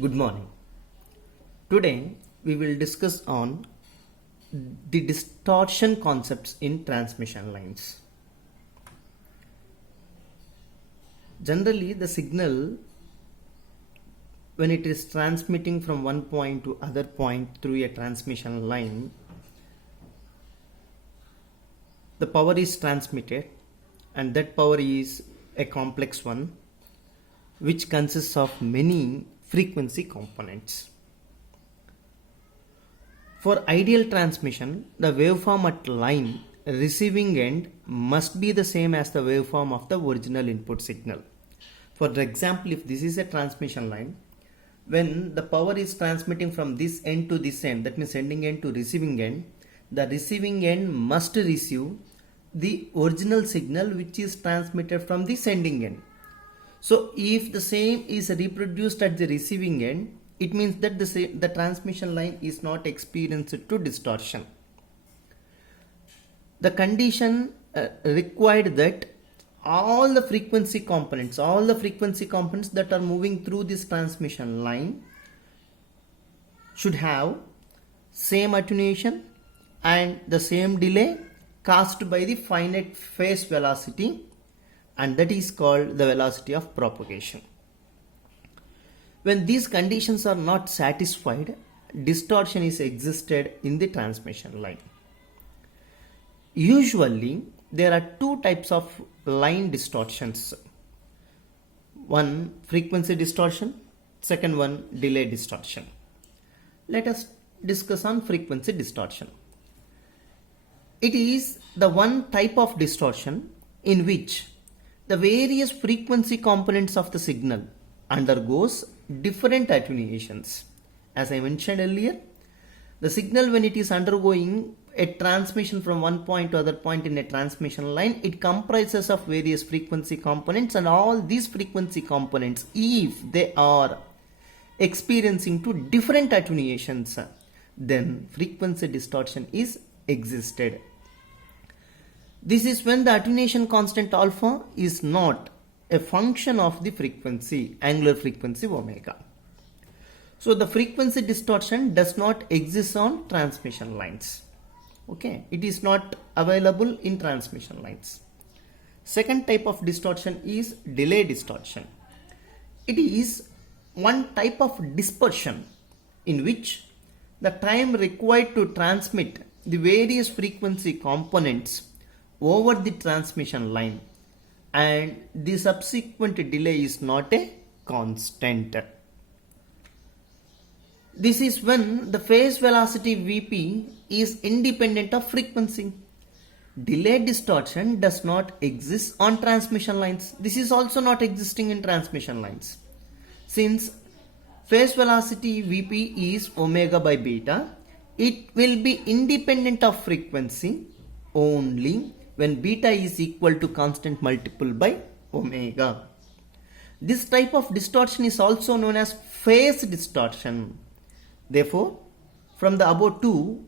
Good morning. Today we will discuss on the distortion concepts in transmission lines. Generally, the signal, when it is transmitting from one point to other point through a transmission line, the power is transmitted, and that power is a complex one which consists of many frequency components. For ideal transmission, the waveform at line receiving end must be the same as the waveform of the original input signal. For example, if this is a transmission line, when the power is transmitting from this end to this end, that means sending end to receiving end, the receiving end must receive the original signal which is transmitted from the sending end. So if the same is reproduced at the receiving end, it means that the transmission line is not experienced to distortion. The condition required that all the frequency components that are moving through this transmission line should have same attenuation and the same delay caused by the finite phase velocity, and that is called the velocity of propagation. When these conditions are not satisfied, distortion is existed in the transmission line. Usually, there are two types of line distortions. One, frequency distortion, second one, delay distortion. Let us discuss on frequency distortion. It is the one type of distortion in which the various frequency components of the signal undergoes different attenuations. As I mentioned earlier, the signal, when it is undergoing a transmission from one point to other point in a transmission line, it comprises of various frequency components, and all these frequency components, if they are experiencing to different attenuations, then frequency distortion is existed. This is when the attenuation constant alpha is not a function of the frequency, angular frequency omega. So the frequency distortion does not exist on transmission lines. Okay, it is not available in transmission lines. Second type of distortion is delay distortion. It is one type of dispersion in which the time required to transmit the various frequency components over the transmission line and the subsequent delay is not a constant. This is when the phase velocity Vp is independent of frequency. Delay distortion does not exist on transmission lines. This is also not existing in transmission lines. Since phase velocity Vp is omega by beta, it will be independent of frequency only when beta is equal to constant multiple by omega. This type of distortion is also known as phase distortion. Therefore, from the above two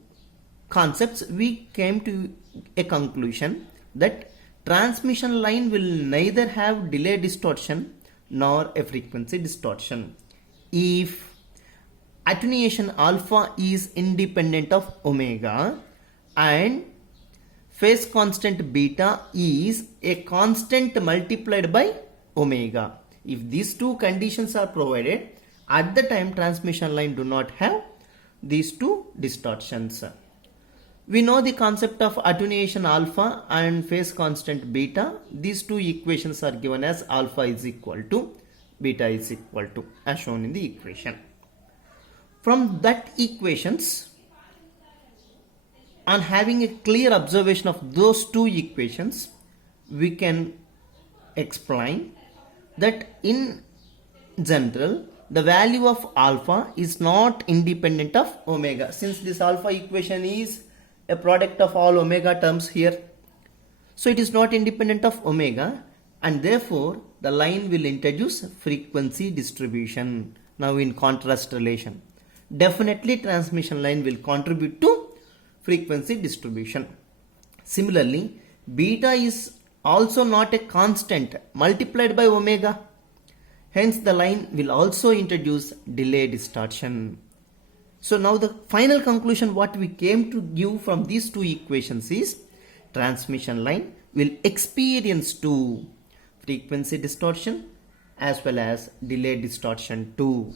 concepts, we came to a conclusion that transmission line will neither have delay distortion nor a frequency distortion if attenuation alpha is independent of omega and phase constant beta is a constant multiplied by omega. If these two conditions are provided, at the time transmission line do not have these two distortions. We know the concept of attenuation alpha and phase constant beta. These two equations are given as alpha is equal to beta is equal to, as shown in the equation. From that equations, on having a clear observation of those two equations, we can explain that in general, the value of alpha is not independent of omega. Since this alpha equation is a product of all omega terms here, so it is not independent of omega, and therefore the line will introduce frequency distribution. Now in contrast relation, definitely transmission line will contribute to frequency distribution. Similarly, beta is also not a constant multiplied by omega. Hence, the line will also introduce delay distortion. So now the final conclusion what we came to give from these two equations is transmission line will experience two frequency distortion as well as delay distortion too.